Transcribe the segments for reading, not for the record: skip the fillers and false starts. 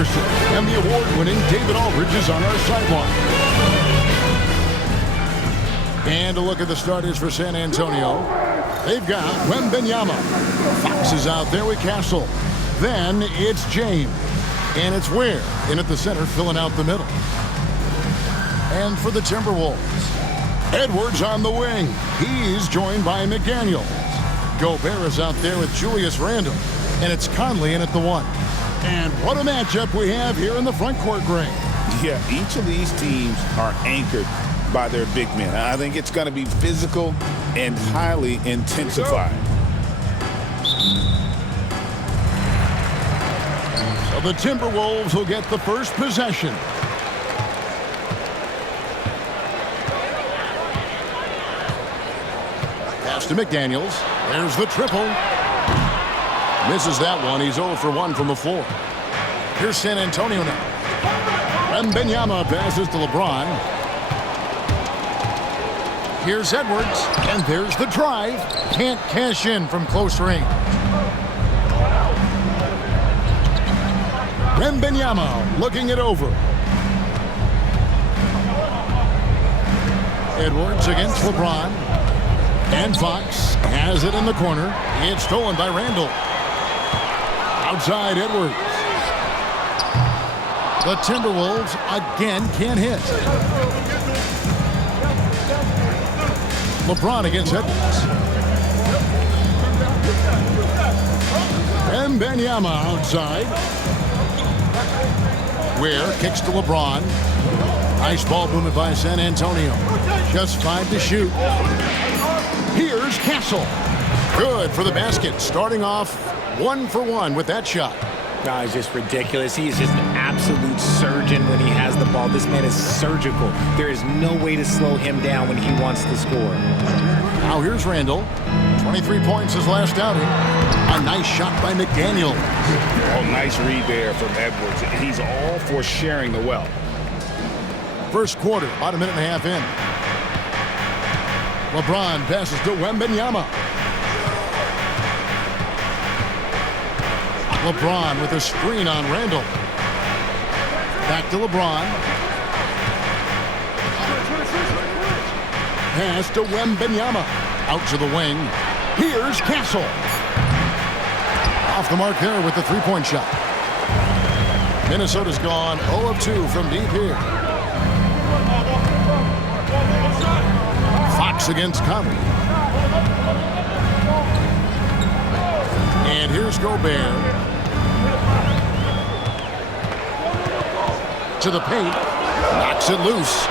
Iverson, and the award-winning David Aldridge is on our sideline. And a look at the starters for San Antonio. They've got Wembanyama. Fox is out there with Castle. Then it's James. And it's Ware in at the center, filling out the middle. And for the Timberwolves, Edwards on the wing. He's joined by McDaniels. Gobert is out there with Julius Randle. And it's Conley in at the 1. And what a matchup we have here in the front court, Greg. Yeah, each of these teams are anchored by their big men. I think it's going to be physical and highly intensified. So the Timberwolves will get the first possession. Pass to McDaniels. There's the triple. Misses that one. He's 0 for 1 from the floor. Here's San Antonio now. Wembanyama passes to LeBron. Here's Edwards, and there's the drive. Can't cash in from close range. Wembanyama looking it over. Edwards against LeBron. And Fox has it in the corner. It's stolen by Randle. Outside Edwards. The Timberwolves again can't hit. LeBron against Edwards. Wembanyama outside. Ware kicks to LeBron. Nice ball movement by San Antonio. Just 5 to shoot. Here's Castle. Good for the basket. Starting off 1 for 1 with that shot. No, it's just ridiculous. He is just an absolute surgeon when he has the ball. This man is surgical. There is no way to slow him down when he wants to score. Now here's Randle. 23 points his last outing. A nice shot by McDaniel. Oh, nice read there from Edwards. He's all for sharing the wealth. First quarter, about a minute and a half in. LeBron passes to Wembanyama. LeBron with a screen on Randle. Back to LeBron. Pass to Wembanyama. Out to the wing. Here's Castle. Off the mark there with the three-point shot. Minnesota's gone 0 of 2 from deep here. Fox against Conley. And here's Gobert. To the paint. Knocks it loose.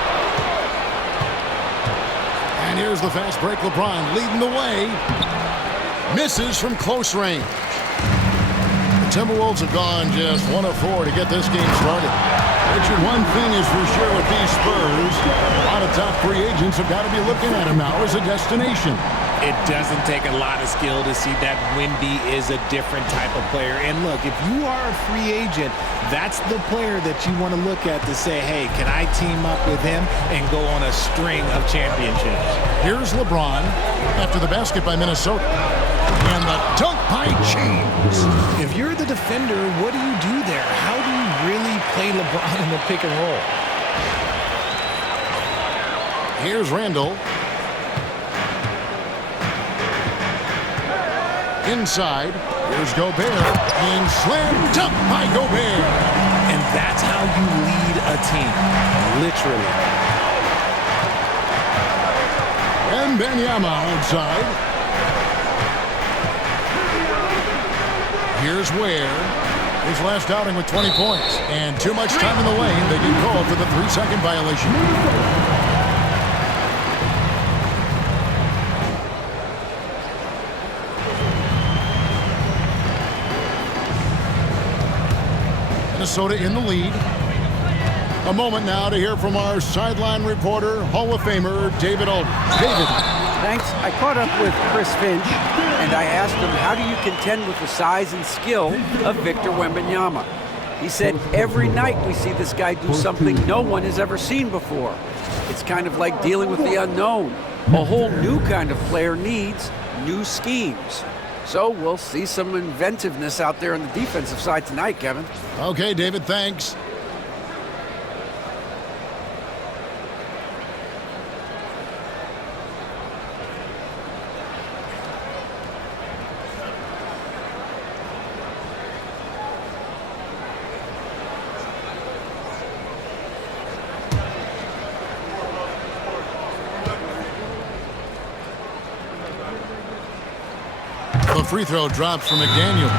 And here's the fast break. LeBron leading the way. Misses from close range. The Timberwolves have gone just 1 of 4 to get this game started. Richard, one thing is for sure with these Spurs, a lot of top free agents have got to be looking at them now as a destination. It doesn't take a lot of skill to see that Wemby is a different type of player. And look, if you are a free agent, that's the player that you want to look at to say, hey, can I team up with him and go on a string of championships? Here's LeBron after the basket by Minnesota. And the dunk by James. If you're the defender, what do you do there? How do you really play LeBron in the pick and roll? Here's Randle. Inside, here's Gobert, and slam dunk by Gobert. And that's how you lead a team, literally. And Wembanyama outside. Here's Ware. His last outing with 20 points. And too much time in the lane. They get called for the 3-second violation. Minnesota in the lead. A moment now to hear from our sideline reporter, Hall of Famer David Aldridge. David. Thanks. I caught up with Chris Finch, and I asked him, how do you contend with the size and skill of Victor Wembanyama? He said, every night we see this guy do something no one has ever seen before. It's kind of like dealing with the unknown. A whole new kind of player needs new schemes. So we'll see some inventiveness out there on the defensive side tonight, Kevin. Okay, David, thanks. The free throw drops from McDaniel.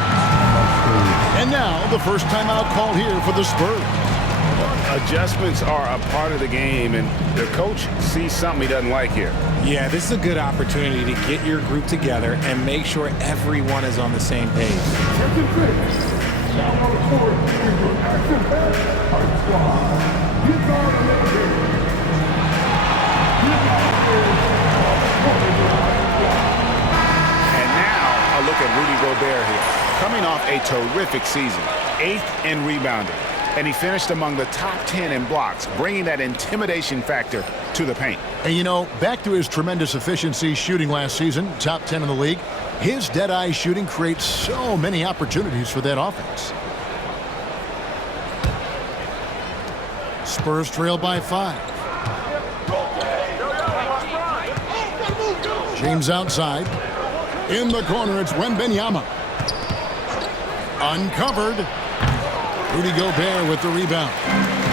And now the first timeout called here for the Spurs. Adjustments are a part of the game, and the coach sees something he doesn't like here. Yeah, this is a good opportunity to get your group together and make sure everyone is on the same page. Look at Rudy Gobert here, coming off a terrific season, 8th in rebounding, and he finished among the top 10 in blocks, bringing that intimidation factor to the paint. And you know, back to his tremendous efficiency shooting last season, top 10 in the league, his dead-eye shooting creates so many opportunities for that offense. Spurs trail by 5. James outside. In the corner, it's Wembanyama. Uncovered. Rudy Gobert with the rebound.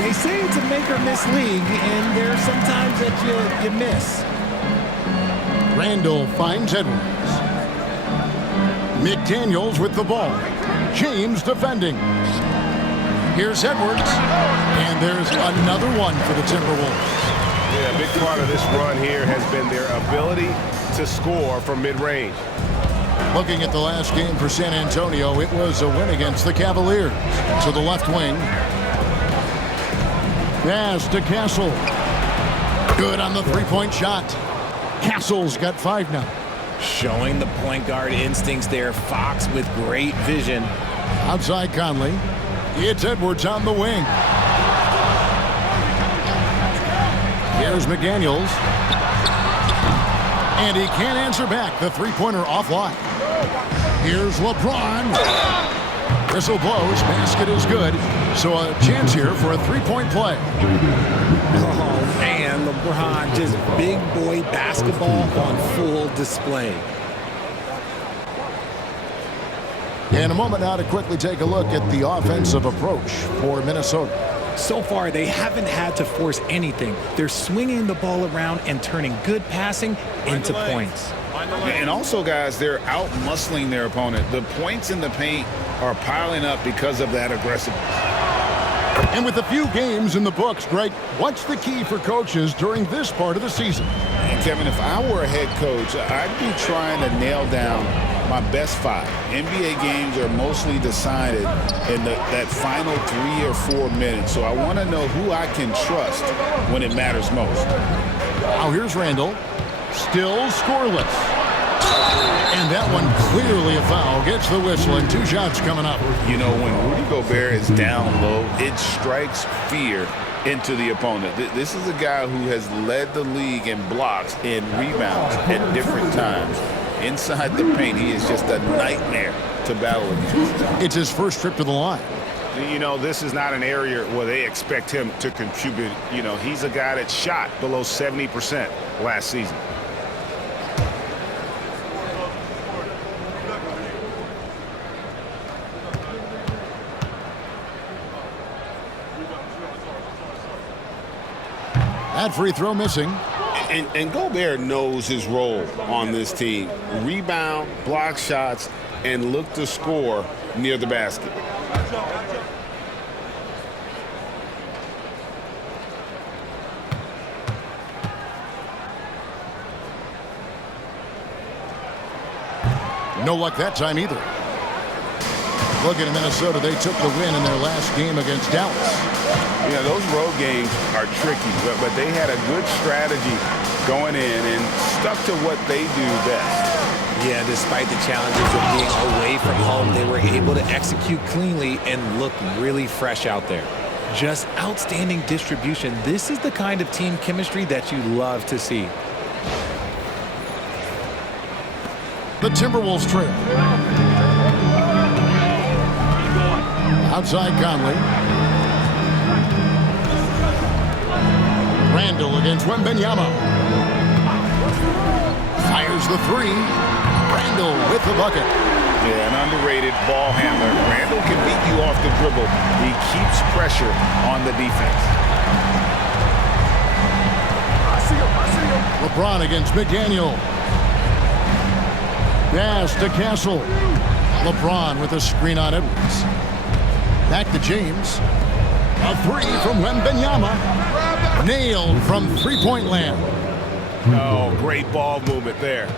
They say it's a make-or-miss league, and there are some times that you miss. Randall finds Edwards. McDaniels with the ball. James defending. Here's Edwards. And there's another one for the Timberwolves. Yeah, a big part of this run here has been their ability to score from mid-range. Looking at the last game for San Antonio, it was a win against the Cavaliers. To the left wing. Pass to Castle. Good on the three-point shot. Castle's got 5 now. Showing the point guard instincts there. Fox with great vision. Outside Conley. It's Edwards on the wing. Here's McDaniels. And he can't answer back. The three-pointer offline. Here's LeBron. Whistle blows. Basket is good. So a chance here for a three-point play. Oh, man, LeBron, just big boy basketball on full display. In a moment now to quickly take a look at the offensive approach for Minnesota. So far, they haven't had to force anything. They're swinging the ball around and turning good passing into points. And also, guys, they're out-muscling their opponent. The points in the paint are piling up because of that aggressiveness. And with a few games in the books, Greg, what's the key for coaches during this part of the season? And Kevin, if I were a head coach, I'd be trying to nail down my best 5. NBA games are mostly decided in that final 3 or 4 minutes. So I want to know who I can trust when it matters most. Now here's Randall. Still scoreless. And that one clearly a foul. Gets the whistle and 2 shots coming up. You know, when Rudy Gobert is down low, it strikes fear into the opponent. This is a guy who has led the league in blocks and rebounds at different times. Inside the paint, he is just a nightmare to battle against. It's his first trip to the line. You know, this is not an area where they expect him to contribute. You know, he's a guy that shot below 70% last season. That free throw missing. And Gobert knows his role on this team. Rebound, block shots, and look to score near the basket. No luck that time either. Looking at Minnesota, they took the win in their last game against Dallas. Yeah, those road games are tricky, but they had a good strategy going in and stuck to what they do best. Yeah, despite the challenges of being away from home, they were able to execute cleanly and look really fresh out there. Just outstanding distribution. This is the kind of team chemistry that you love to see. The Timberwolves trail. Outside Conley. Randall against Wembanyama. Fires the three. Randall with the bucket. Yeah, an underrated ball handler. Randall can beat you off the dribble. He keeps pressure on the defense. LeBron against McDaniel. Pass to Castle. LeBron with a screen on Edwards. Back to James. A three from Wembanyama. Nailed from three-point land. Oh, great ball movement there.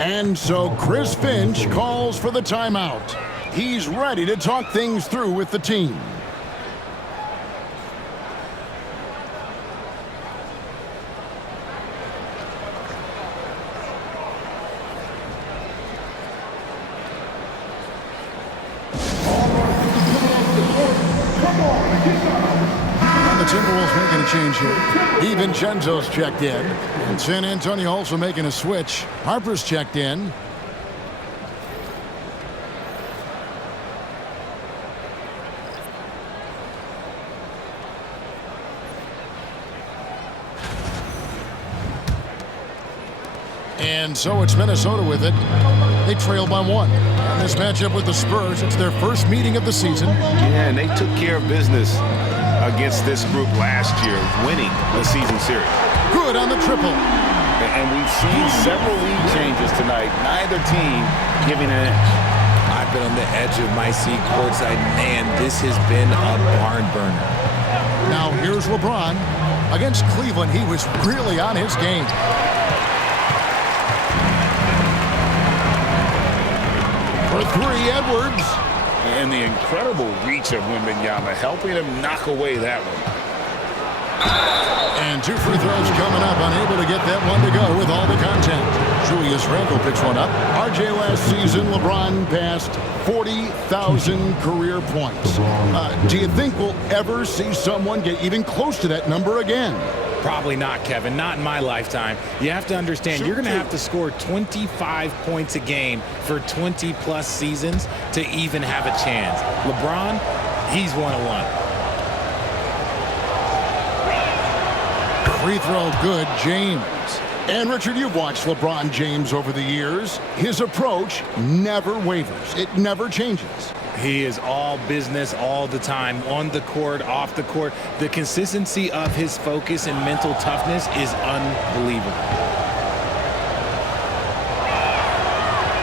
And so Chris Finch calls for the timeout. He's ready to talk things through with the team. The Timberwolves making a change here. DiVincenzo's checked in. And San Antonio also making a switch. Harper's checked in. And so it's Minnesota with it. They trail by one. And this matchup with the Spurs, it's their first meeting of the season. Yeah, and they took care of business against this group last year, winning the season series. Good on the triple. And we've seen several lead changes tonight. Neither team giving an inch. I've been on the edge of my seat courtside. Man, this has been a barn burner. Now here's LeBron. Against Cleveland, he was really on his game. For three, Edwards. And the incredible reach of Wembanyama, helping him knock away that one. And two free throws coming up, unable to get that one to go with all the contact. Julius Randle picks one up. RJ last season, LeBron passed 40,000 career points. Do you think we'll ever see someone get even close to that number again? Probably not, Kevin. Not in my lifetime. You have to understand, you're going to have to score 25 points a game for 20-plus seasons to even have a chance. LeBron, he's one-on-one. Free throw good, James. And Richard, you've watched LeBron James over the years. His approach never wavers. It never changes. He is all business all the time, on the court, off the court. The consistency of his focus and mental toughness is unbelievable.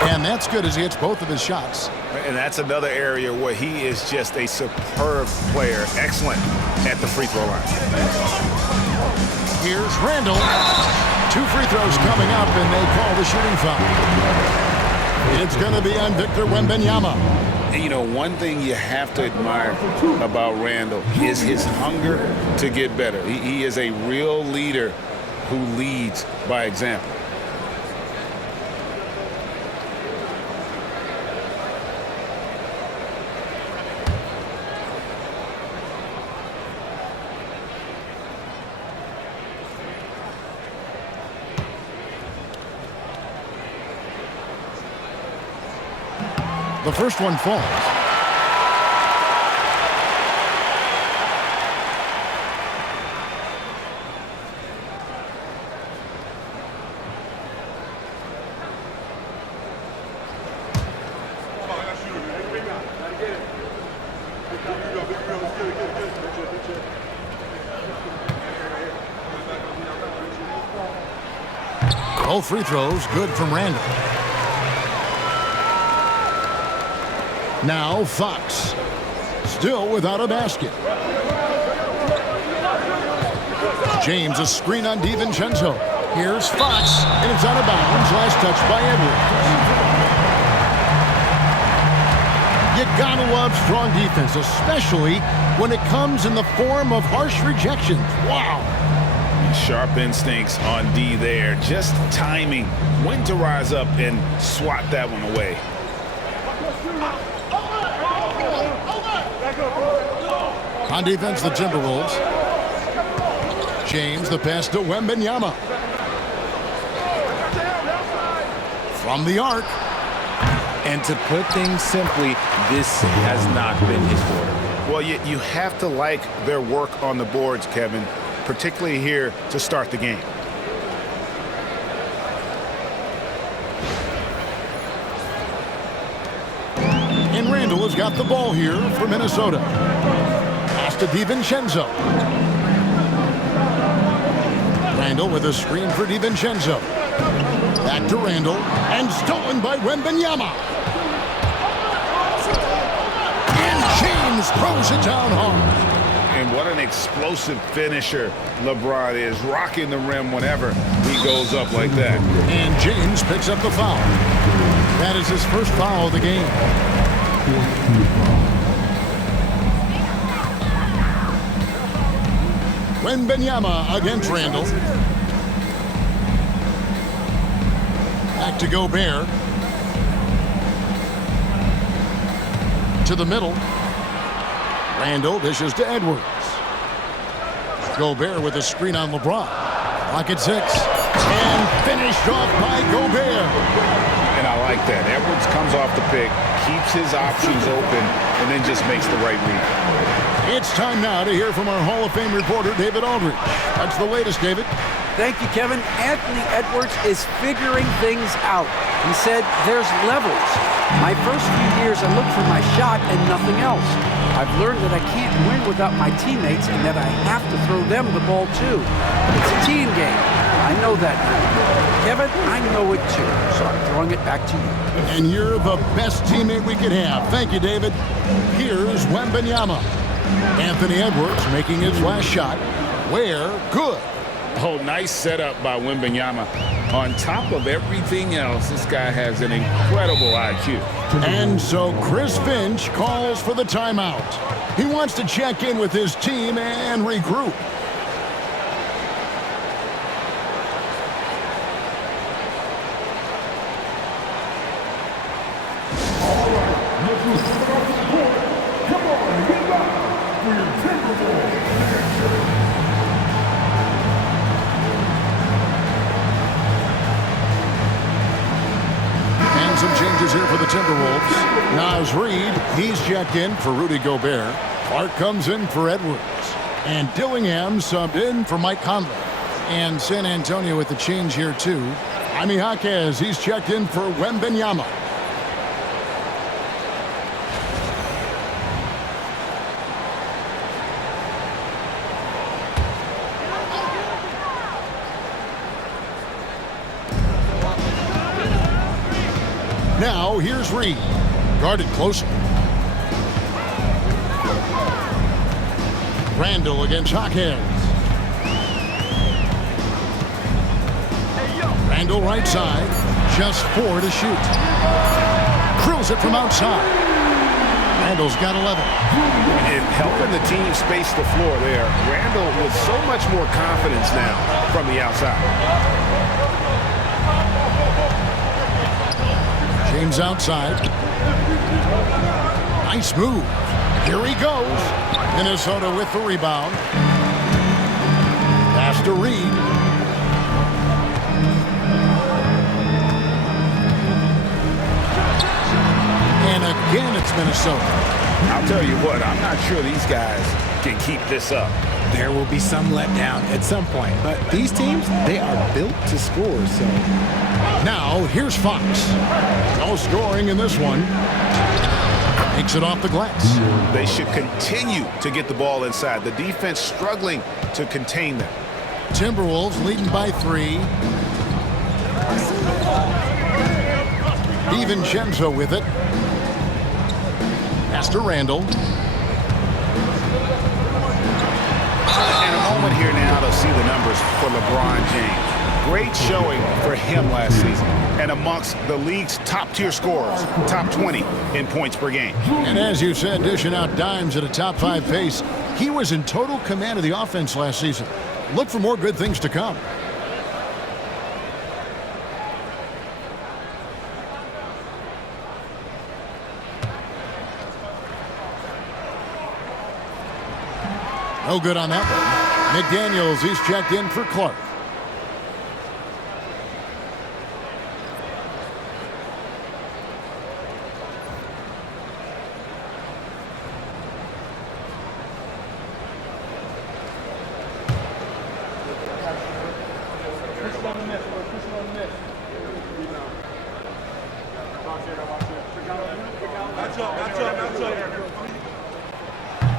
And that's good as he hits both of his shots. And that's another area where he is just a superb player. Excellent at the free throw line. Here's Randall. Two free throws coming up, and they call the shooting foul. It's going to be on Victor Wembanyama. You know, one thing you have to admire about Randall is his hunger to get better. He is a real leader who leads by example. The first one falls. Both free throws good from Randall. Now Fox, still without a basket. James, a screen on DiVincenzo. Here's Fox, and it's out of bounds. Last touch by Edwards. You gotta love strong defense, especially when it comes in the form of harsh rejections. Wow. Sharp instincts on D there. Just timing when to rise up and swat that one away. On defense, the Timberwolves. James, the pass to Wembanyama. From the arc, And to put things simply, this has not been his quarter. Well, you have to like their work on the boards, Kevin, particularly here to start the game. And Randall has got the ball here for Minnesota. Pass to DiVincenzo. Randall with a screen for DiVincenzo. Back to Randall, and stolen by Wembanyama. And James throws it down hard. And what an explosive finisher LeBron is, rocking the rim whenever he goes up like that. And James picks up the foul. That is his first foul of the game. Wembanyama against Randall. Back to Gobert. To the middle. Randall dishes to Edwards. Gobert with a screen on LeBron. Clock at 6. And finished off by Gobert. And I like that. Edwards comes off the pick, keeps his options open, and then just makes the right read. It's time now to hear from our Hall of Fame reporter, David Aldridge. That's the latest, David. Thank you, Kevin. Anthony Edwards is figuring things out. He said there's levels. My first few years, I looked for my shot and nothing else. I've learned that I can't win without my teammates and that I have to throw them the ball too. It's a team game. I know that now. Kevin, I know it too, so I'm throwing it back to you. And you're the best teammate we could have. Thank you, David. Here's Wembanyama. Anthony Edwards making his last shot. Where? Good. Oh, nice setup by Wembanyama. On top of everything else, this guy has an incredible IQ. And so Chris Finch calls for the timeout. He wants to check in with his team and regroup. All right, let's move on to the court. Come on, get back for your Timberwolves. And some changes here for the Timberwolves. Naz Reid, he's checked in for Rudy Gobert. Clark comes in for Edwards. And Dillingham subbed in for Mike Conley. And San Antonio with the change here too. Jaime Jaquez, he's checked in for Wembanyama. Now, here's Reid. Guarded closer. Randall against Jaquez. Randall right side. Just 4 to shoot. Drills it from outside. Randall's got 11. And helping the team space the floor there. Randall with so much more confidence now from the outside. James outside. Nice move. Here he goes. Minnesota with the rebound. Pass to Reid. And again, it's Minnesota. I'll tell you what, I'm not sure these guys can keep this up. There will be some letdown at some point, but these teams, they are built to score, so. Now, here's Fox. No scoring in this one. Takes it off the glass. They should continue to get the ball inside. The defense struggling to contain them. Timberwolves leading by 3. DiVincenzo with it. Pass to Randall. And a moment here now to see the numbers for LeBron James. Great showing for him last season. And amongst the league's top-tier scorers, top 20 in points per game. And as you said, dishing out dimes at a top-5 pace, he was in total command of the offense last season. Look for more good things to come. No good on that one. McDaniels, he's checked in for Clark.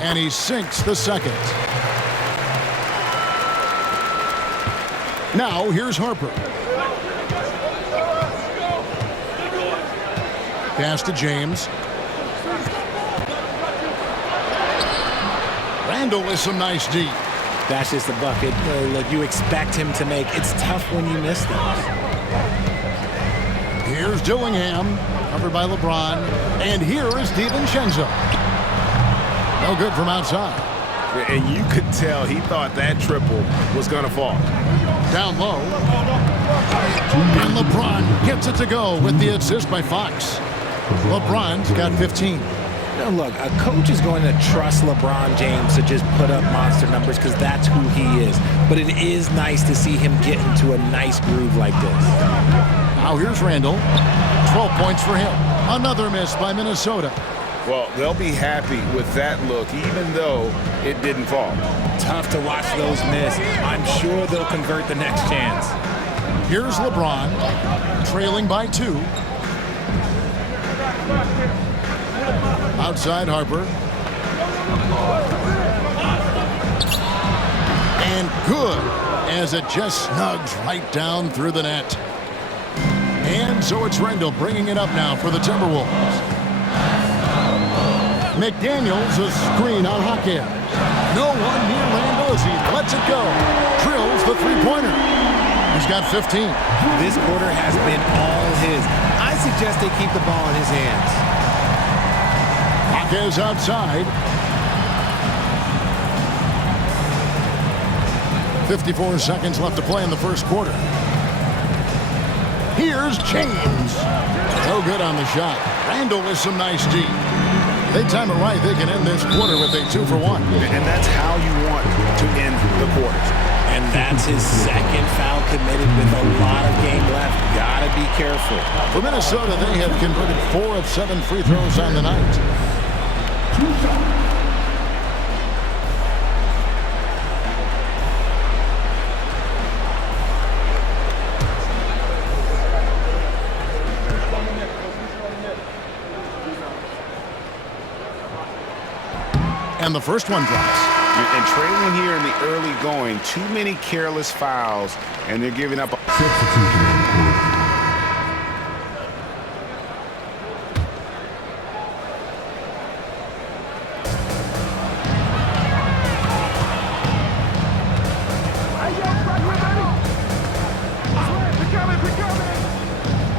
And he sinks the second. Now here's Harper. Pass to James. Randall with some nice D. That's just a bucket. Look, you expect him to make. It's tough when you miss those. Here's Dillingham, covered by LeBron. And here is DiVincenzo. No good from outside. And you could tell he thought that triple was going to fall. Down low. And LeBron gets it to go with the assist by Fox. LeBron's got 15. Now look, a coach is going to trust LeBron James to just put up monster numbers because that's who he is. But it is nice to see him get into a nice groove like this. Now here's Randall. 12 points for him. Another miss by Minnesota. Well, they'll be happy with that look, even though it didn't fall. Tough to watch those miss. I'm sure they'll convert the next chance. Here's LeBron, trailing by 2. Outside Harper. And good, as it just snugs right down through the net. And so it's Randall bringing it up now for the Timberwolves. McDaniels, a screen on Hackett. No one near Randall as he lets it go. Drills the three-pointer. He's got 15. This quarter has been all his. I suggest they keep the ball in his hands. Hackett's outside. 54 seconds left to play in the first quarter. Here's James. No good on the shot. Randall with some nice D. They time it right, they can end this quarter with a 2 for 1. And that's how you want to end the quarters. And that's his second foul committed with a lot of game left. Gotta be careful. For Minnesota, they have converted 4 of 7 free throws on the night. And the first one drops. And trailing here in the early going, too many careless fouls, and they're giving up.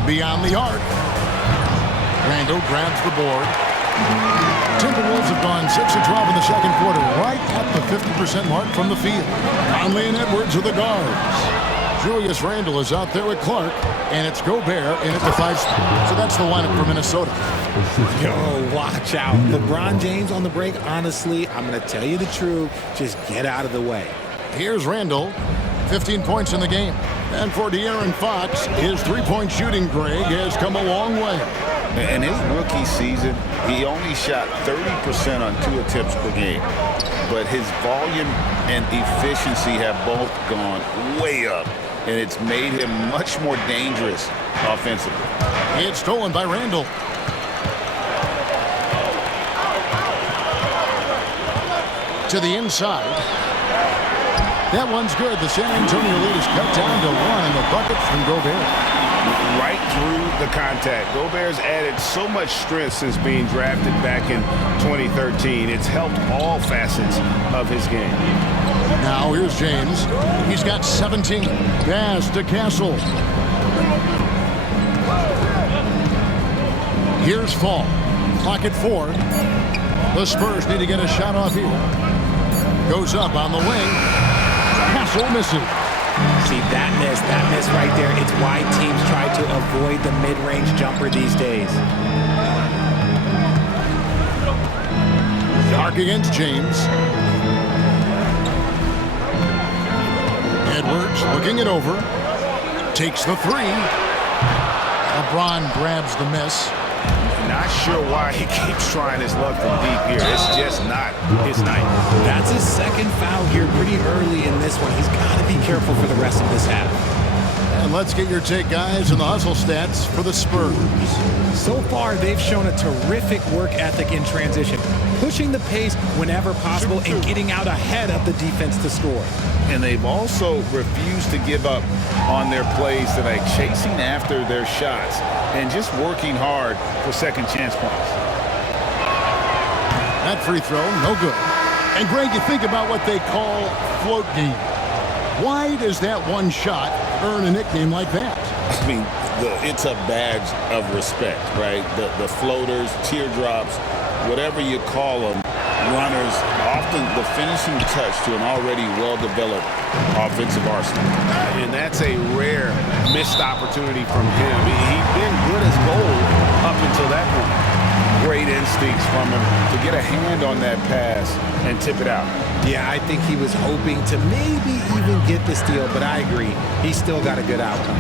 Beyond the arc. Randall grabs the board. Timberwolves have gone 6 of 12 in the second quarter, right at the 50% mark from the field. Conley and Edwards are the guards. Julius Randle is out there with Clark, and it's Gobert in at the 5 spot. So that's the lineup for Minnesota. Yo, watch out. LeBron James on the break, honestly, I'm going to tell you the truth. Just get out of the way. Here's Randle, 15 points in the game. And for De'Aaron Fox, his three-point shooting, Greg, has come a long way. In his rookie season, he only shot 30% on 2 attempts per game. But his volume and efficiency have both gone way up, and it's made him much more dangerous offensively. It's stolen by Randall. To the inside. That one's good. The San Antonio lead is cut down to 1, and the bucket from Gobert. Right through the contact. Gobert's added so much strength since being drafted back in 2013. It's helped all facets of his game. Now here's James. He's got 17. Pass to Castle. Here's Fall. Clock at 4. The Spurs need to get a shot off here. Goes up on the wing. Castle misses. See, that miss right there, it's why teams try to avoid the mid-range jumper these days. Dark against James. Edwards looking it over. Takes the 3. LeBron grabs the miss. Not sure why he keeps trying his luck from deep here. It's just not his night. That's his second foul here pretty early in this one. He's got to be careful for the rest of this half. And let's get your take, guys, on the hustle stats for the Spurs. So far, they've shown a terrific work ethic in transition, pushing the pace whenever possible and getting out ahead of the defense to score. And they've also refused to give up on their plays tonight, chasing after their shots and just working hard for second chance points. That free throw, no good. And, Greg, you think about what they call float game. Why does that one shot earn a nickname like that? I mean, it's a badge of respect, right? The floaters, teardrops, whatever you call them, runners, often the finishing touch to an already well-developed offensive arsenal. And that's a rare missed opportunity from him. He's been good as gold up until that point. Great instincts from him to get a hand on that pass and tip it out. Yeah, I think he was hoping to maybe even get the steal, but I agree. He's still got a good outcome.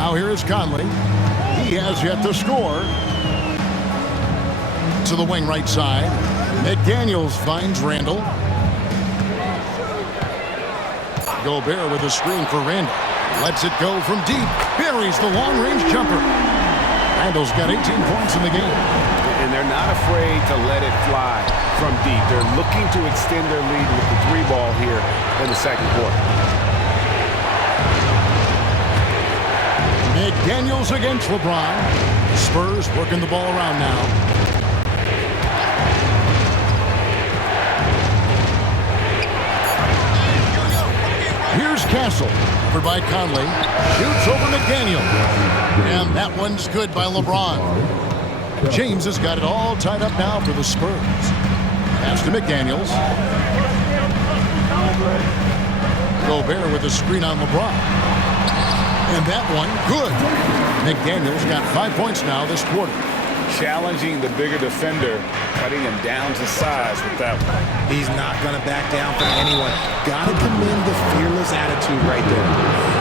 Now here is Conley. He has yet to score. To the wing right side. McDaniels finds Randall. Gobert with a screen for Randall. Lets it go from deep. Buries the long-range jumper. Randall's got 18 points in the game. And they're not afraid to let it fly from deep. They're looking to extend their lead with the 3-ball here in the second quarter. McDaniels against LeBron. Spurs working the ball around now. Here's Castle, covered by Conley. Shoots over McDaniel. And that one's good by LeBron. James has got it all tied up now for the Spurs. Pass to McDaniels. Gobert with a screen on LeBron. And that one, good. McDaniels got 5 points now this quarter. Challenging the bigger defender, cutting him down to size with that one. He's not going to back down for anyone. Got to commend the fearless attitude right there.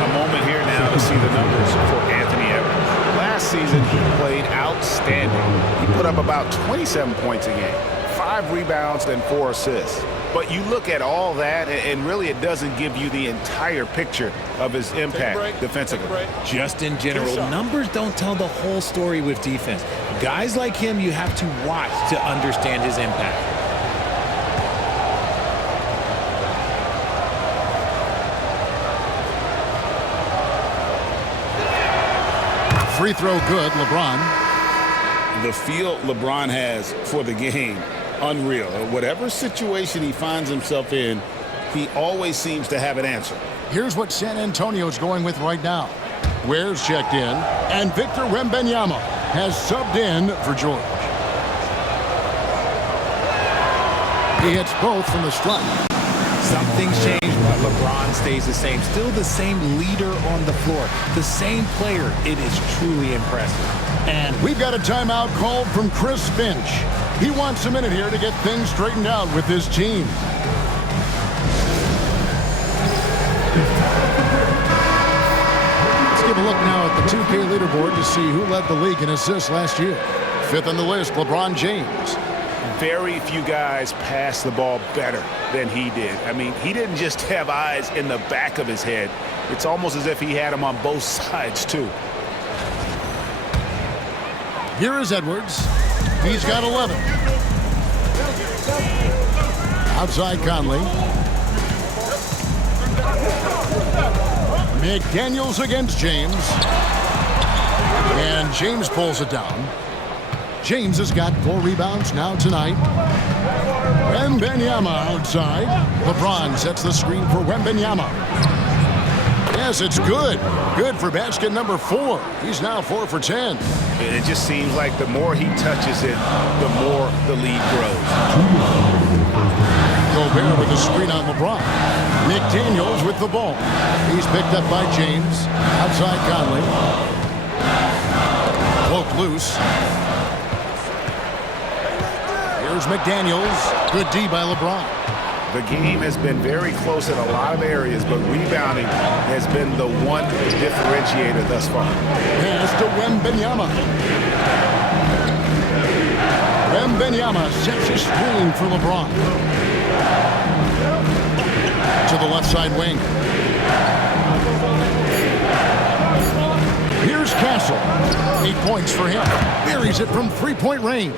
A moment here now to see the numbers for Anthony Edwards. Last season, he played outstanding. He put up about 27 points a game, 5 rebounds, and 4 assists. But you look at all that, and really it doesn't give you the entire picture of his impact defensively. Just in general, numbers don't tell the whole story with defense. Guys like him, you have to watch to understand his impact. Free throw good, LeBron. The feel LeBron has for the game, unreal. Whatever situation he finds himself in, he always seems to have an answer. Here's what San Antonio's going with right now. Ware's checked in, and Victor Wembanyama has subbed in for George. He hits both from the stripe. Something's changed, but LeBron stays the same. Still the same leader on the floor. The same player. It is truly impressive. And we've got a timeout called from Chris Finch. He wants a minute here to get things straightened out with his team. Let's give a look now at the 2K leaderboard to see who led the league in assists last year. Fifth on the list, LeBron James. Very few guys pass the ball better than he did. I mean, he didn't just have eyes in the back of his head. It's almost as if he had them on both sides, too. Here is Edwards. He's got 11. Outside Conley. McDaniels against James. And James pulls it down. James has got 4 rebounds now tonight. Wembanyama outside. LeBron sets the screen for Wembanyama. Yes, it's good. Good for basket number 4. He's now 4 for 10. It just seems like the more he touches it, the more the lead grows. Gobert with a screen on LeBron. McDaniels with the ball. He's picked up by James. Outside Conley. Cloak loose. Here's McDaniels. Good D by LeBron. The game has been very close in a lot of areas, but rebounding has been the one differentiator thus far. Pass to Wembanyama. Wembanyama sets a screen for LeBron. To the left side wing. Castle. 8 points for him. Buries it from three-point range.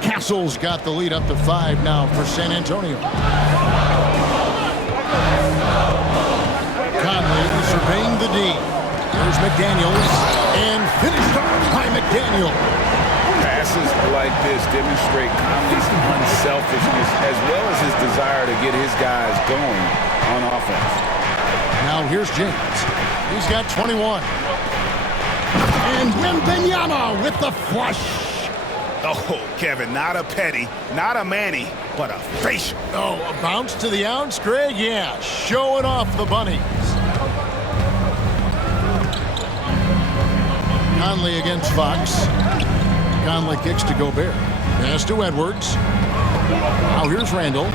Castle's got the lead up to 5 now for San Antonio. Conley surveying the D. Here's McDaniels, and finished off by McDaniel. Passes like this demonstrate Conley's unselfishness as well as his desire to get his guys going on offense. Now here's James. He's got 21. And Wembanyama with the flush. Oh, Kevin, not a petty, not a Manny, but a facial. Oh, a bounce to the ounce, Greg? Yeah, showing off the bunnies. Conley against Fox. Conley kicks to Gobert. Pass to Edwards. Now here's Randall.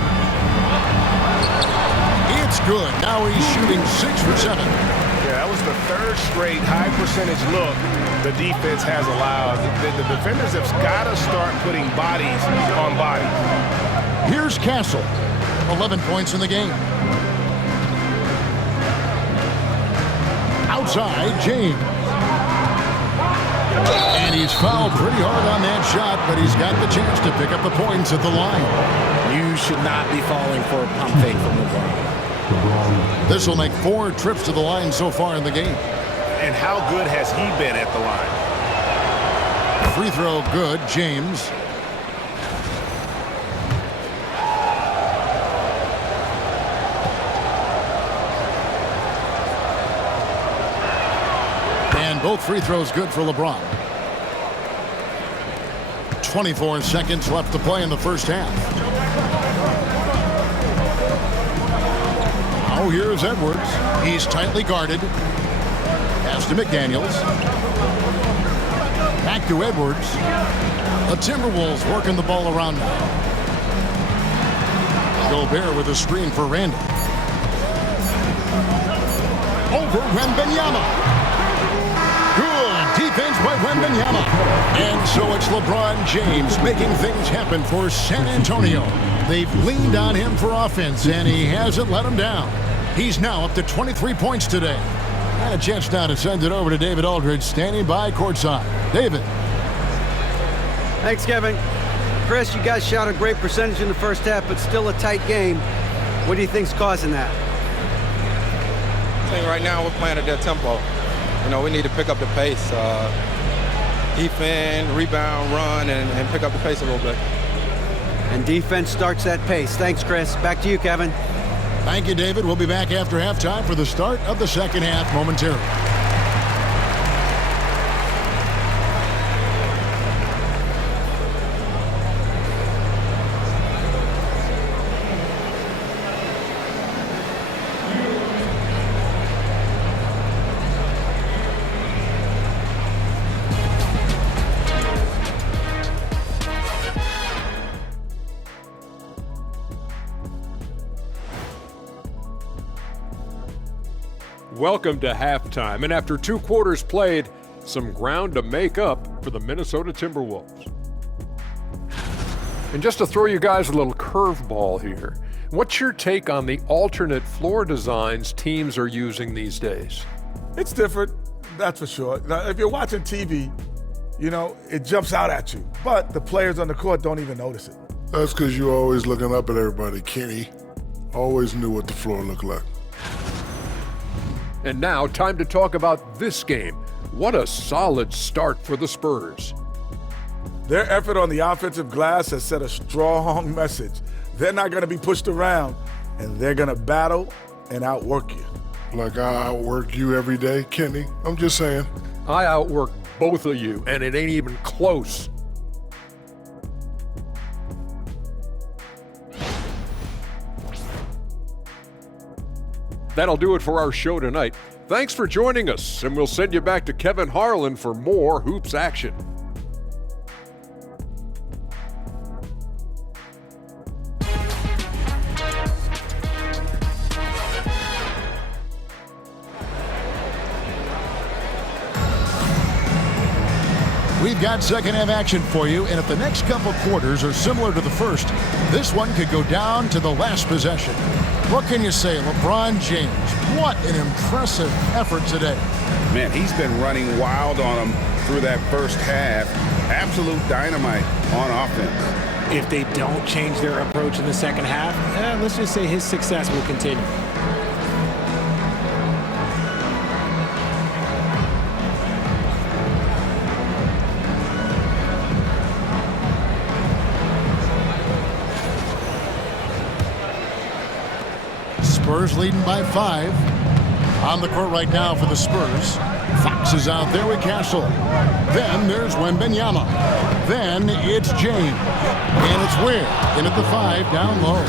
It's good. Now he's shooting 6 for 7. Yeah, that was the third straight high percentage look the defense has allowed. The defenders have got to start putting bodies on bodies. Here's Castle. 11 points in the game. Outside, James. And he's fouled pretty hard on that shot, but he's got the chance to pick up the points at the line. You should not be falling for a pump fake from LeBron. This will make 4 trips to the line so far in the game. And how good has he been at the line? Free throw good, James. And both free throws good for LeBron. 24 seconds left to play in the first half. Now here's Edwards. He's tightly guarded. Pass to McDaniels. Back to Edwards. The Timberwolves working the ball around now. Gobert with a screen for Randall. Over Wembanyama. Good defense by Wembanyama. And so it's LeBron James making things happen for San Antonio. They've leaned on him for offense, and he hasn't let them down. He's now up to 23 points today. And a chance now to send it over to David Aldridge, standing by courtside. David. Thanks, Kevin. Chris, you guys shot a great percentage in the first half, but still a tight game. What do you think's causing that? I think right now we're playing at their tempo. You know, we need to pick up the pace. Defend, rebound, run, and pick up the pace a little bit. And defense starts that pace. Thanks, Chris. Back to you, Kevin. Thank you, David. We'll be back after halftime for the start of the second half momentarily. Welcome to halftime, and after 2 quarters played, some ground to make up for the Minnesota Timberwolves. And just to throw you guys a little curveball here, what's your take on the alternate floor designs teams are using these days? It's different, that's for sure. Now, if you're watching TV, you know, it jumps out at you. But the players on the court don't even notice it. That's because you're always looking up at everybody, Kenny. Always knew what the floor looked like. And now, time to talk about this game. What a solid start for the Spurs. Their effort on the offensive glass has set a strong message. They're not going to be pushed around, and they're going to battle and outwork you. Like I outwork you every day, Kenny? I'm just saying. I outwork both of you, and it ain't even close. That'll do it for our show tonight. Thanks for joining us, and we'll send you back to Kevin Harlan for more Hoops action. We've got second half action for you, and if the next couple quarters are similar to the first, this one could go down to the last possession. What can you say, LeBron James? What an impressive effort today. Man, he's been running wild on them through that first half. Absolute dynamite on offense. If they don't change their approach in the second half, let's just say his success will continue. Spurs leading by 5. On the court right now for the Spurs. Fox is out there with Castle. Then there's Wembanyama. Then it's James. And it's Weir in at the 5 down low.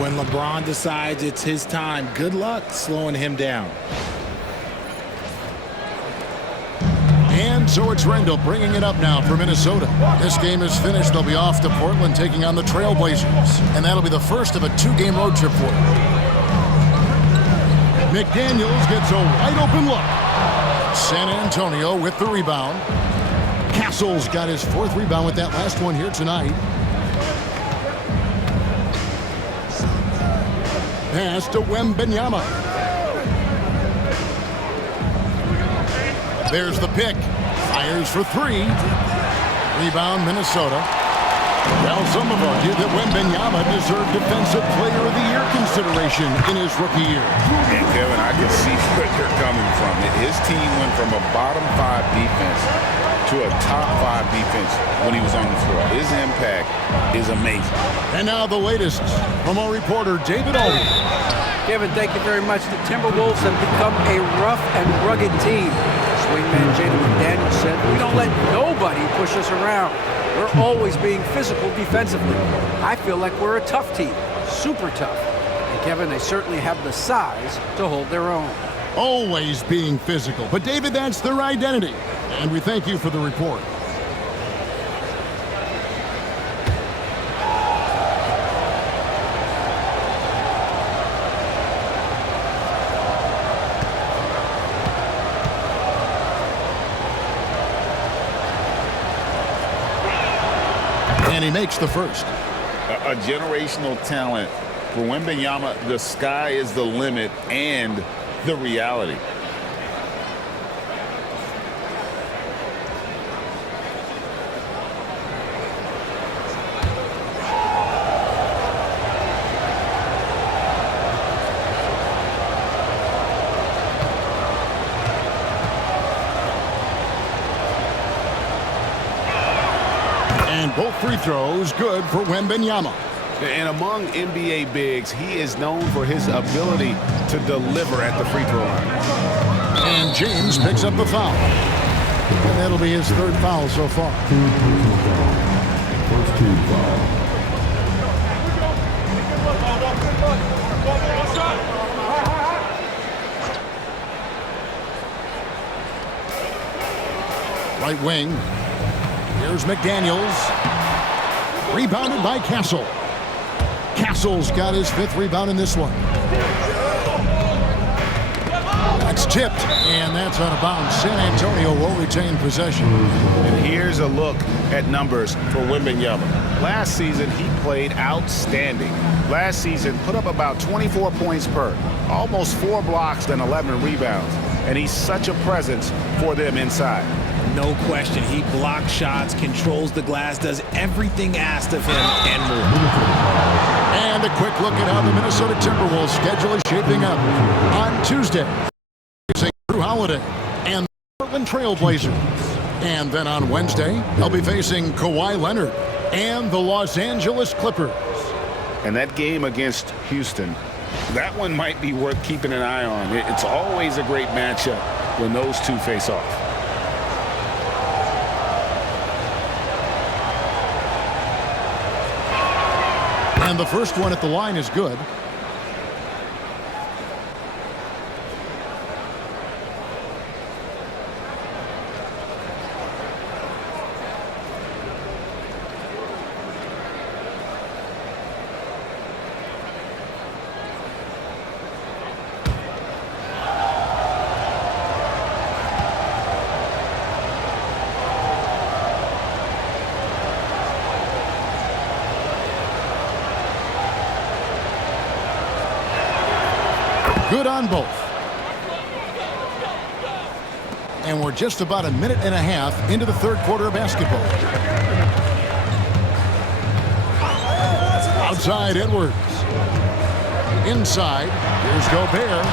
When LeBron decides it's his time, good luck slowing him down. And so it's Rendell bringing it up now for Minnesota. This game is finished. They'll be off to Portland taking on the Trailblazers. And that'll be the first of a 2-game road trip for them. McDaniels gets a wide open look. San Antonio with the rebound. Castle's got his 4th rebound with that last one here tonight. Pass to Wembanyama. There's the pick. Fires for 3. Rebound Minnesota. Well, some have argued that Wembanyama deserved Defensive Player of the Year consideration in his rookie year. And Kevin, I can see where they're coming from. His team went from a bottom 5 defense to a top 5 defense when he was on the floor. His impact is amazing. And now the latest from our reporter, David Aldridge. Kevin, thank you very much. The Timberwolves have become a rough and rugged team. Swingman Jaden McDaniels said, "We don't let nobody push us around. We're always being physical defensively. I feel like we're a tough team, super tough." And Kevin, they certainly have the size to hold their own. Always being physical. But David, that's their identity. And we thank you for the report. And he makes the first. A generational talent. For Wembanyama, the sky is the limit and the reality. And both free throws good for Wembanyama. And among NBA bigs, he is known for his ability to deliver at the free throw line. And James picks up the foul. And that'll be his 3rd foul so far. First team foul. Right wing. Here's McDaniels. Rebounded by Castle. Castle's got his 5th rebound in this one. That's tipped, and that's out of bounds. San Antonio will retain possession. And here's a look at numbers for Wembanyama. Last season, he played outstanding. Last season, put up about 24 points per, almost 4 blocks and 11 rebounds. And he's such a presence for them inside. No question. He blocks shots, controls the glass, does everything asked of him and more. And a quick look at how the Minnesota Timberwolves schedule is shaping up. On Tuesday, facing Drew Holiday and the Portland Trailblazers. And then on Wednesday, they'll be facing Kawhi Leonard and the Los Angeles Clippers. And that game against Houston, that one might be worth keeping an eye on. It's always a great matchup when those two face off. And the first one at the line is good. Good on both. And we're just about a minute and a half into the third quarter of basketball. Outside Edwards. Inside, here's Gobert.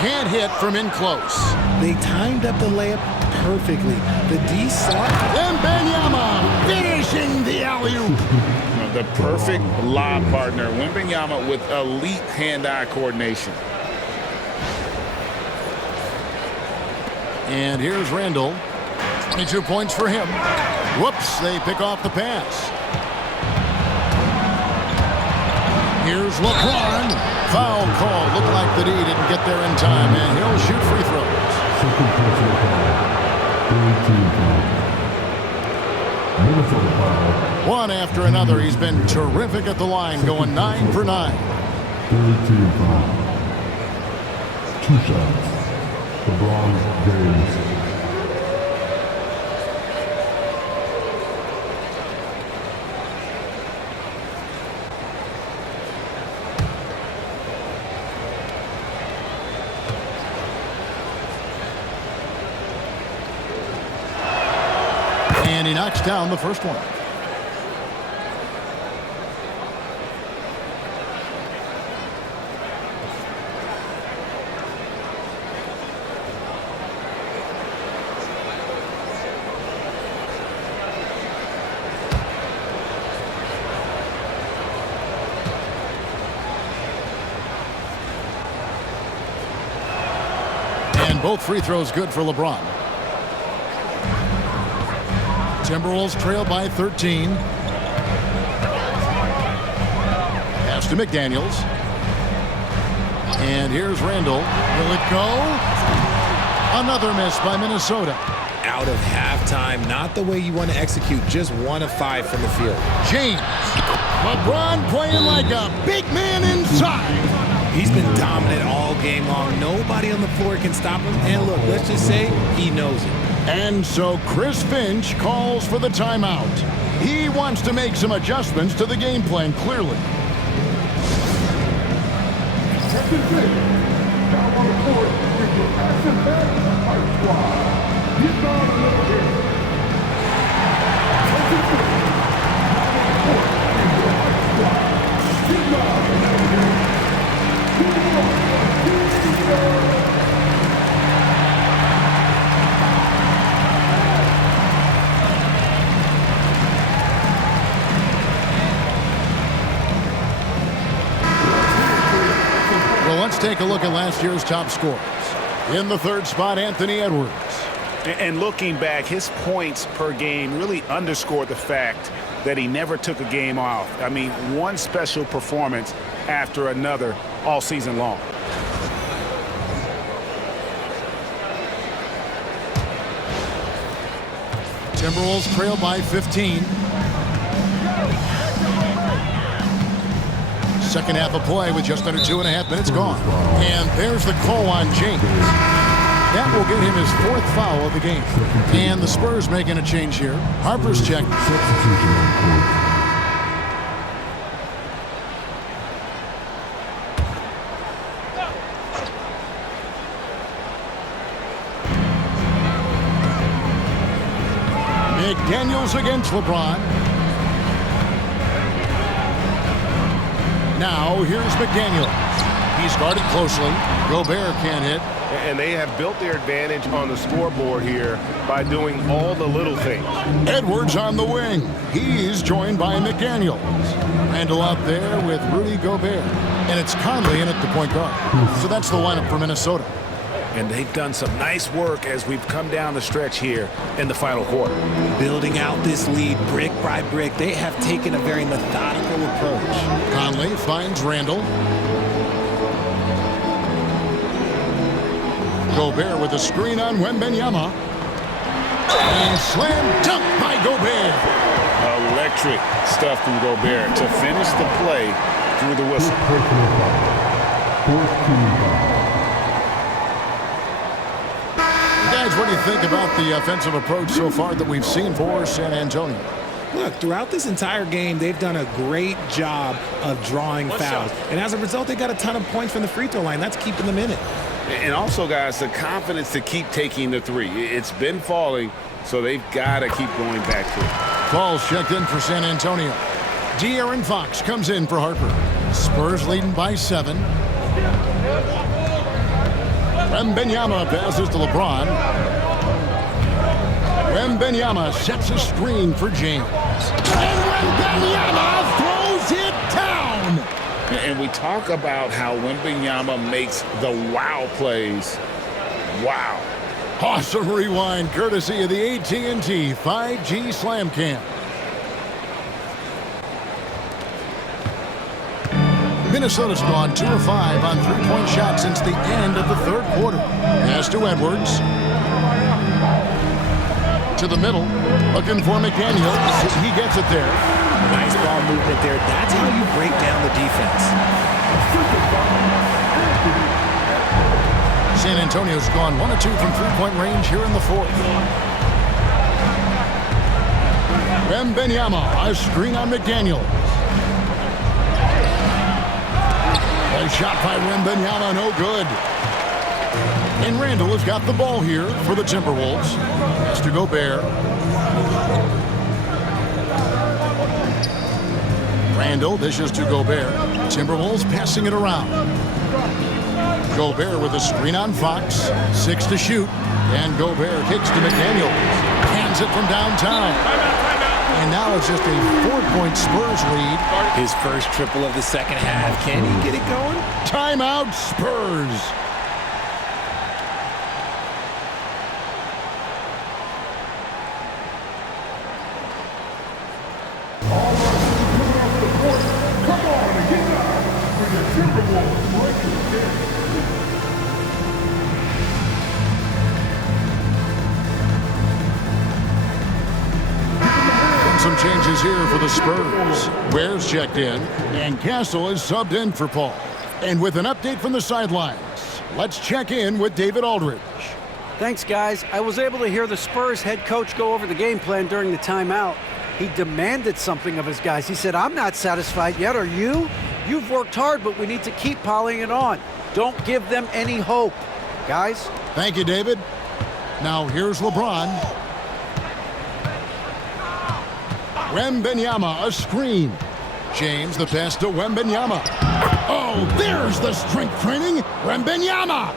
Can't hit from in close. They timed up the layup perfectly. The D saw. Wembanyama finishing the alley-oop. The perfect lob partner. Wembanyama with elite hand-eye coordination. And here's Randall. 22 points for him. Whoops, they pick off the pass. Here's LeBron. Foul call. Looked like the D didn't get there in time, and he'll shoot free throws. One after another. He's been terrific at the line, going 9 for 9. 2 shots. LeBron James. And he knocks down the first one. And both free throws good for LeBron. Timberwolves trail by 13. Pass to McDaniels. And here's Randall. Will it go? Another miss by Minnesota. Out of halftime, not the way you want to execute, just 1 of 5 from the field. James. LeBron playing like a big man inside. He's been dominant all game long. Nobody on the floor can stop him. And look, let's just say he knows it. And so Chris Finch calls for the timeout. He wants to make some adjustments to the game plan, clearly. Well, let's take a look at last year's top scorers. In the third spot, Anthony Edwards. And looking back, his points per game really underscored the fact that he never took a game off. I mean, one special performance after another all season long. Timberwolves trail by 15. Second half of play with just under 2.5 minutes gone. And there's the call on James. That will get him his 4th foul of the game. And the Spurs making a change here. Harper's checked. McDaniels against LeBron. Now here's McDaniels. He's guarded closely. Gobert can't hit. And they have built their advantage on the scoreboard here by doing all the little things. Edwards on the wing. He's joined by McDaniels. Randall out there with Rudy Gobert. And it's Conley in at the point guard. So that's the lineup for Minnesota. And they've done some nice work as we've come down the stretch here in the final quarter. Building out this lead brick by brick. They have taken a very methodical approach. Conley finds Randall. Gobert with a screen on Wembanyama. And slam dunk by Gobert. Electric stuff from Gobert to finish the play through the whistle. Guys, what do you think about the offensive approach so far that we've seen for San Antonio? Look, throughout this entire game, they've done a great job of drawing fouls. And as a result, they got a ton of points from the free throw line. That's keeping them in it. And also, guys, the confidence to keep taking the three. It's been falling, so they've got to keep going back to it. Falls checked in for San Antonio. De'Aaron Fox comes in for Harper. Spurs leading by 7. Wembanyama passes to LeBron. Wembanyama sets a screen for James. And Wembanyama throws it down. And we talk about how Wembanyama makes the wow plays. Wow. Awesome rewind courtesy of the AT&T 5G Slam Cam. Minnesota's gone 2 of 5 on three-point shots since the end of the third quarter. Pass to Edwards. To the middle. Looking for McDaniel. He gets it there. Nice ball movement there. That's how you break down the defense. San Antonio's gone 1 of 2 from three-point range here in the fourth. Wembanyama, a screen on McDaniel. A shot by Wembanyama, no good. And Randall has got the ball here for the Timberwolves. Has to Gobert. Randall dishes to Gobert. Timberwolves passing it around. Gobert with a screen on Fox. 6 to shoot. And Gobert kicks to McDaniel. Hands it from downtown. And now it's just a 4-point Spurs lead. His first triple of the second half. Can he get it going? Timeout, Spurs. Come on and get up for the Timberwolves. Some changes here for the Spurs. Ware's checked in, and Castle is subbed in for Paul. And with an update from the sidelines, let's check in with David Aldridge. Thanks, guys. I was able to hear the Spurs head coach go over the game plan during the timeout. He demanded something of his guys. He said, I'm not satisfied yet, are you? You've worked hard, but we need to keep piling it on. Don't give them any hope. Guys? Thank you, David. Now here's LeBron. Wembanyama, a screen. James, the pass to Wembanyama. Oh, there's the strength training. Wembanyama.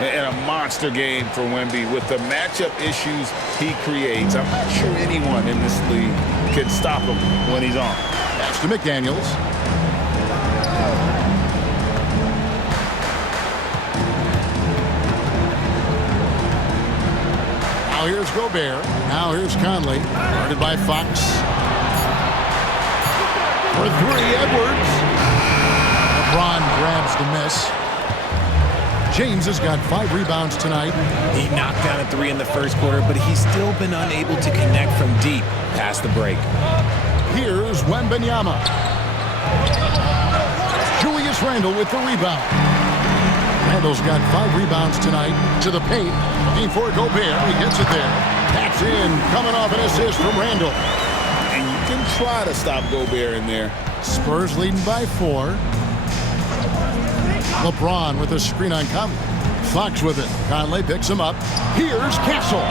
And a monster game for Wemby with the matchup issues he creates. I'm not sure anyone in this league can stop him when he's on. Pass to McDaniels. Now here's Gobert. Now here's Conley. Guarded by Fox. For 3, Edwards. LeBron grabs the miss. James has got 5 rebounds tonight. He knocked down a 3 in the first quarter, but he's still been unable to connect from deep past the break. Here's Wembanyama. Julius Randle with the rebound. Randle's got 5 rebounds tonight. To the paint. Looking for Gobert. He gets it there. That's in. Coming off an assist from Randle. And you can try to stop Gobert in there. Spurs leading by 4. LeBron with a screen on Conley. Fox with it. Conley picks him up. Here's Castle.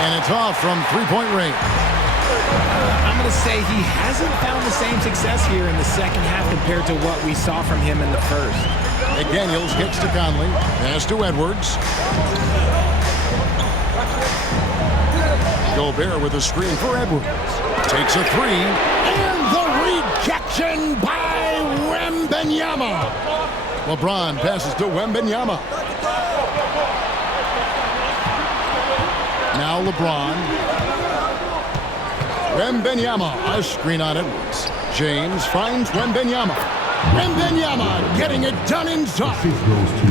And it's off from three-point range. I'm going to say he hasn't found the same success here in the second half compared to what we saw from him in the first. McDaniels kicks to Conley. Pass to Edwards. Gobert with a screen for Edwards. Takes a 3. And the rejection by Wembanyama. LeBron passes to Wembanyama. Now LeBron. Wembanyama, a screen on Edwards. James finds Wembanyama. Wembanyama getting it done inside.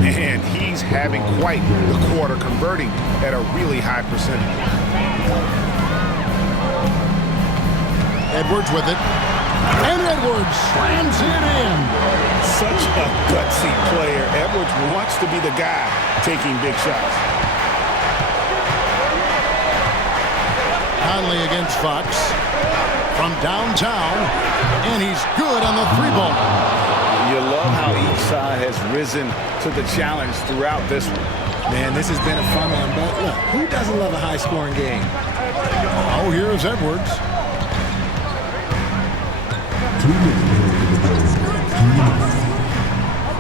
And he's having quite the quarter, converting at a really high percentage. Edwards with it. And Edwards slams it in. Such a gutsy player. Edwards wants to be the guy taking big shots. Conley against Fox. From downtown, and he's good on the three-ball. You love how each side has risen to the challenge throughout this one. Man, this has been a fun one, but look, who doesn't love a high-scoring game? Oh, here's Edwards.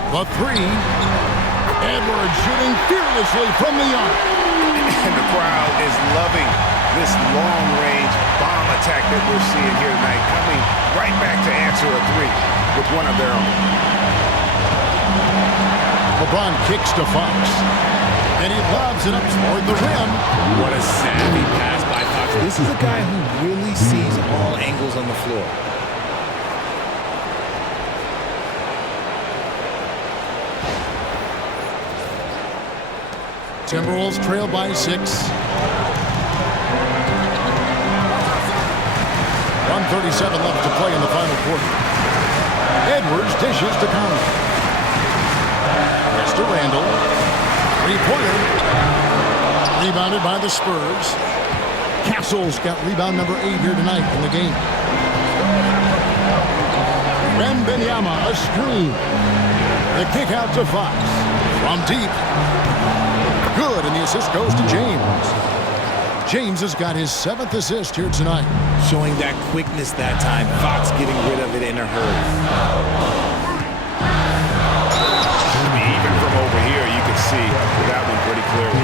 The three. Edwards shooting fearlessly from the arc. And the crowd is loving this long-range bomb attack that we're seeing here tonight, coming right back to answer a three with one of their own. LeBron kicks to Fox, and he lobs it up toward the rim. What a savvy pass by Fox. This is a guy who really sees all angles on the floor. Timberwolves trail by 6. 1:37 left to play in the final quarter. Edwards dishes to Conley. Pass to Randall. Three-pointer. Rebounded by the Spurs. Castle's got rebound number 8 here tonight in the game. Wembanyama, a screen. The kick out to Fox. From deep. Good, and the assist goes to James. James has got his 7th assist here tonight. Showing that quickness that time. Fox getting rid of it in a hurry. Even from over here, you can see that one pretty clearly.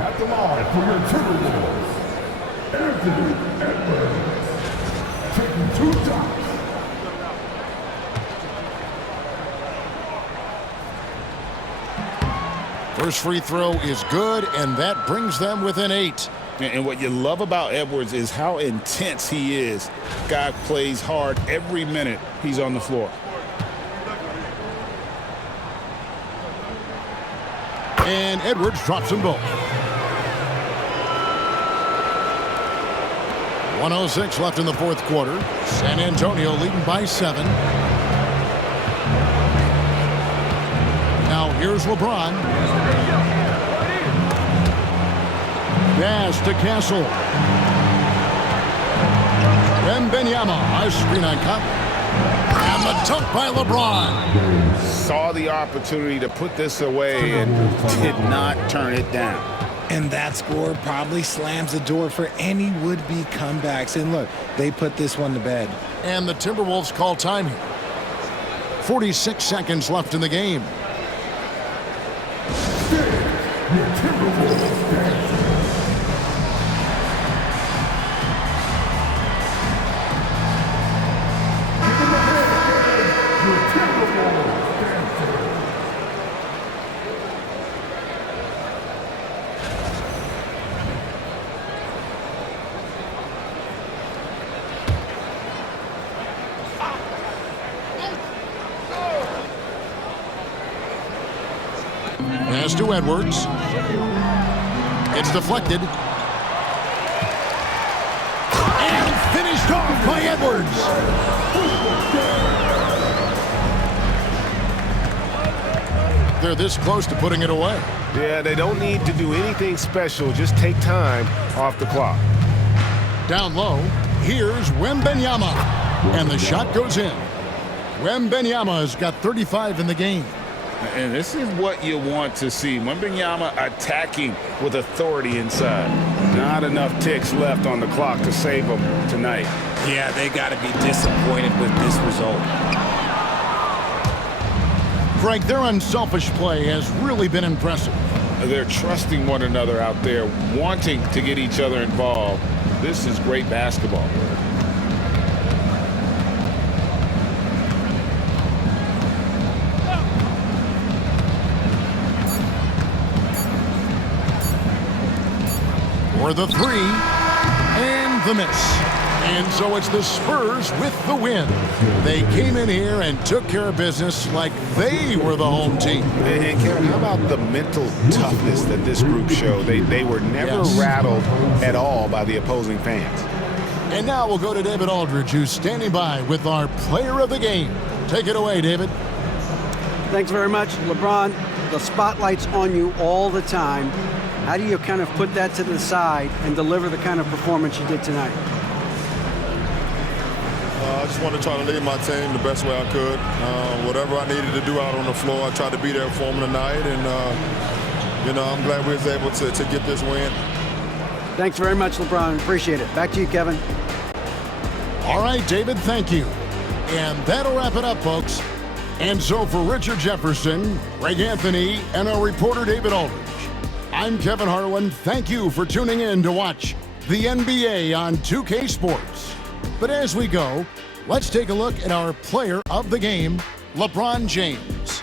At the line for your Timberwolves, Anthony Edwards, taking 2 shots. First free throw is good, and that brings them within 8. And what you love about Edwards is how intense he is. Guy plays hard every minute he's on the floor. And Edwards drops them both. 1:06 left in the fourth quarter. San Antonio leading by 7. Now here's LeBron. Pass to Castle. Wembanyama, a screen on Conley. And the dunk by LeBron. Saw the opportunity to put this away and did not turn it down. And that score probably slams the door for any would-be comebacks. And look, they put this one to bed. And the Timberwolves call time here. 46 seconds left in the game. Your Timberwolves dancing. Your Timberwolves dancing. Pass to Edwards. It's deflected. And finished off by Edwards. They're this close to putting it away. Yeah, they don't need to do anything special. Just take time off the clock. Down low, here's Wembanyama. And the shot goes in. Wembanyama has got 35 in the game. And this is what you want to see. Wembanyama attacking with authority inside. Not enough ticks left on the clock to save them tonight. Yeah, they got to be disappointed with this result. Frank, their unselfish play has really been impressive. They're trusting one another out there, wanting to get each other involved. This is great basketball. For the three, and the miss. And so it's the Spurs with the win. They came in here and took care of business like they were the home team. And Kevin, how about the mental toughness that this group showed? They were never rattled at all by the opposing fans. And now we'll go to David Aldridge, who's standing by with our player of the game. Take it away, David. Thanks very much, LeBron. The spotlight's on you all the time. How do you kind of put that to the side and deliver the kind of performance you did tonight? I just want to try to lead my team the best way I could. Whatever I needed to do out on the floor, I tried to be there for them tonight. And, I'm glad we was able to get this win. Thanks very much, LeBron. Appreciate it. Back to you, Kevin. All right, David, thank you. And that'll wrap it up, folks. And so for Richard Jefferson, Greg Anthony, and our reporter David Aldridge, I'm Kevin Harlan. Thank you for tuning in to watch the NBA on 2K Sports. But as we go, let's take a look at our player of the game, LeBron James.